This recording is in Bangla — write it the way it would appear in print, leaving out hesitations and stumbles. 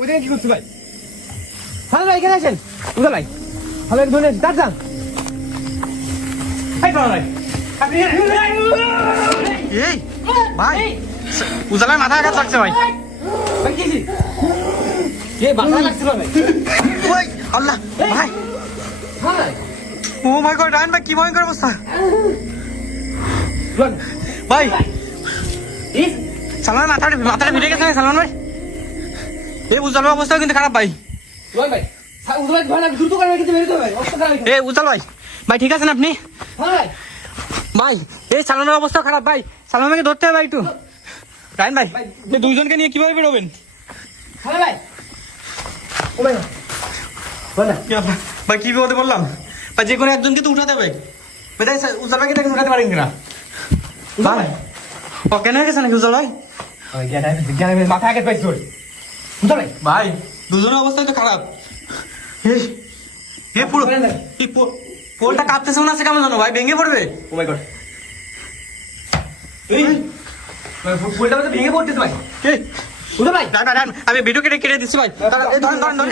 ওইদিকে কি করছো ভাই? হ্যালো ভাই, এখানে আসেন। উদা ভাই, ভালো এক ধরনের তার যান। এই ভালো ভাই, আপনি এই ভাই উজালার মাথা আঘাত লাগছে ভাই। ভাই কি এ বাধা লাগছিল ভাই। ওই আল্লাহ ভাই, হ্যাঁ ও মাই গড রায়ন ভাই কি ভয়ঙ্কর অবস্থা ভাই। ভাই। এই সালমান মাথাটা ফিরে গেছে সালমান ভাই। এই উজালার অবস্থা কিন্তু খারাপ ভাই। ভাই উদা ভাই ভাই দ্রুত করে কিন্তু বের করতে ভাই, অবস্থা খারাপ। এই উজাল ভাই, ভাই ঠিক আছেন আপনি? হ্যাঁ ভাই এই সালমানের অবস্থা খারাপ ভাই, সালমান ভাইকে ধরতে হবে ভাই একটু। রায়ন ভাই এই দুইজনকে নিয়ে কিভাবে বেরোবেন? হ্যালো ভাই। ও ভাই বল না। ভাই কি বিপদে বললাম ভাই, যে কোনো একজনকে তো উঠাতে হবে ভাই। তাই উজাল ভাইকে দেখে উঠাতে পারেন কিনা ভাই? অজ্ঞান হয়ে গেছে নাকি উজাল ভাই? ওই জ্ঞান মাথা আগে পাইছ তোর। উদা ভাই ভাই দুজনের অবস্থা তো খারাপ। এই এই পুরো এই পোলটা কাঁপতেছে মনে আছে, কেমন জানো ভাই, ভেঙে পড়বে। ও মাই গড। এই ফুলটা তো ভেঙে পড়তেছে ভাই। এই উদা ভাই আমি ভিডিও কেটে দিচ্ছি ভাই। এই ধরেন ধরেন ধরেন।